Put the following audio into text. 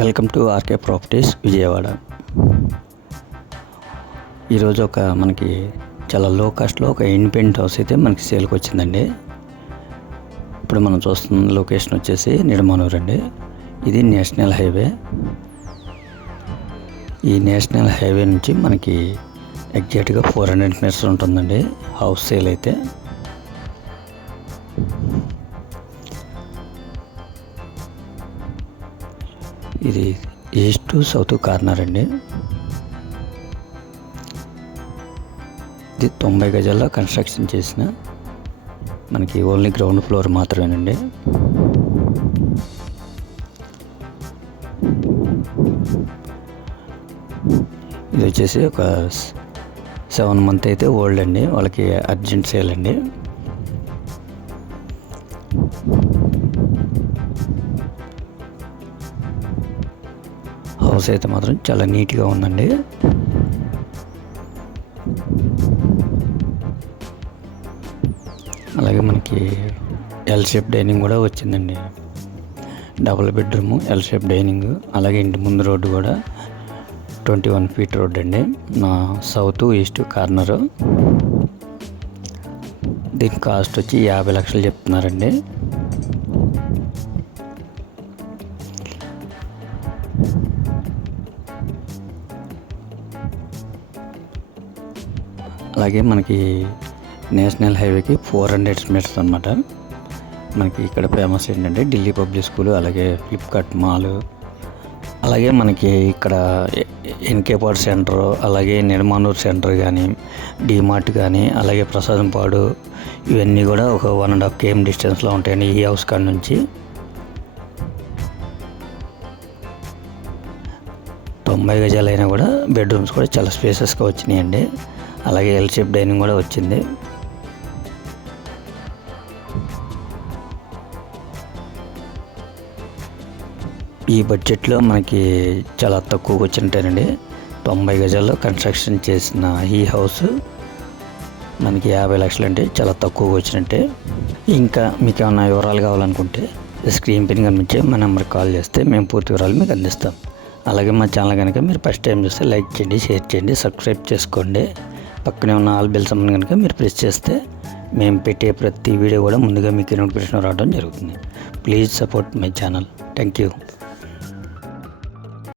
Welcome to RK properties Vijayawada. ఈరోజు మనకి చాలా లో కాస్ట్లో ఒక ఇండిపెండెంట్ హౌస్ అయితే మనకి సేల్కి వచ్చిందండి. ఇప్పుడు మనం చూస్తున్న లొకేషన్ వచ్చేసి నిడమనూరు అండి. ఇది నేషనల్ హైవే. ఈ నేషనల్ హైవే నుంచి మనకి ఎగ్జాక్ట్గా 400 మీటర్స్ ఉంటుందండి హౌస్ సేల్ అయితే. ఇది ఈస్ట్ టు సౌత్ కార్నర్ అండి. ఇది 90 గజాల్లో కన్స్ట్రక్షన్ చేసిన మనకి ఓన్లీ గ్రౌండ్ ఫ్లోర్ మాత్రమేనండి. ఇది వచ్చేసి ఒక 7 months అయితే ఓల్డ్ అండి. వాళ్ళకి అర్జెంట్ సేల్ అండి. హౌస్ అయితే మాత్రం చాలా నీట్గా ఉందండి. అలాగే మనకి ఎల్ షేప్ డైనింగ్ కూడా వచ్చిందండి. Double bedroom, L shape dining. అలాగే ఇంటి ముందు రోడ్డు కూడా 21 feet రోడ్ అండి. నా సౌత్ ఈస్ట్ కార్నరు. దీని కాస్ట్ వచ్చి 50 లక్షలు చెప్తున్నారండి. అలాగే మనకి నేషనల్ హైవేకి 400 మీటర్స్ అన్నమాట. మనకి ఇక్కడ ఫేమస్ ఏంటంటే ఢిల్లీ పబ్లిక్ స్కూల్, అలాగే ఫ్లిప్కార్ట్ మాల్, అలాగే మనకి ఇక్కడ ఎన్కేపాడ్ సెంటర్, అలాగే నిడమనూరు సెంటర్ కానీ, డిమార్ట్ కానీ, అలాగే ప్రసాదంపాడు, ఇవన్నీ కూడా ఒక 1.5 km డిస్టెన్స్లో ఉంటాయండి ఈ హౌస్ కాడ నుంచి. 90 గజాలైనా కూడా బెడ్రూమ్స్ కూడా చాలా స్పేసెస్గా వచ్చినాయండి. అలాగే ఎల్ షేప్ డైనింగ్ కూడా వచ్చింది. ఈ బడ్జెట్లో మనకి చాలా తక్కువగా వచ్చినట్టేనండి. 90 గజాల్లో కన్స్ట్రక్షన్ చేసిన ఈ హౌస్ మనకి 50 లక్షలు అంటే చాలా తక్కువగా వచ్చినట్టే. ఇంకా మీకు ఏమైనా వివరాలు కావాలనుకుంటే స్క్రీన్ పైన కనిపించే మా నెంబర్కి కాల్ చేస్తే మేము పూర్తి వివరాలు మీకు అందిస్తాం. అలాగే మా ఛానల్ కనుక మీరు ఫస్ట్ టైం చూస్తే లైక్ చేయండి, షేర్ చేయండి, సబ్స్క్రైబ్ చేసుకోండి. పక్కనే ఉన్న ఆల్ బెల్ సింబల్ కనుక మీరు ప్రెస్ చేస్తే మేము పెట్టే ప్రతి వీడియో కూడా ముందుగా మీకు నోటిఫికేషన్ రావడం జరుగుతుంది. Please support my channel. Thank you.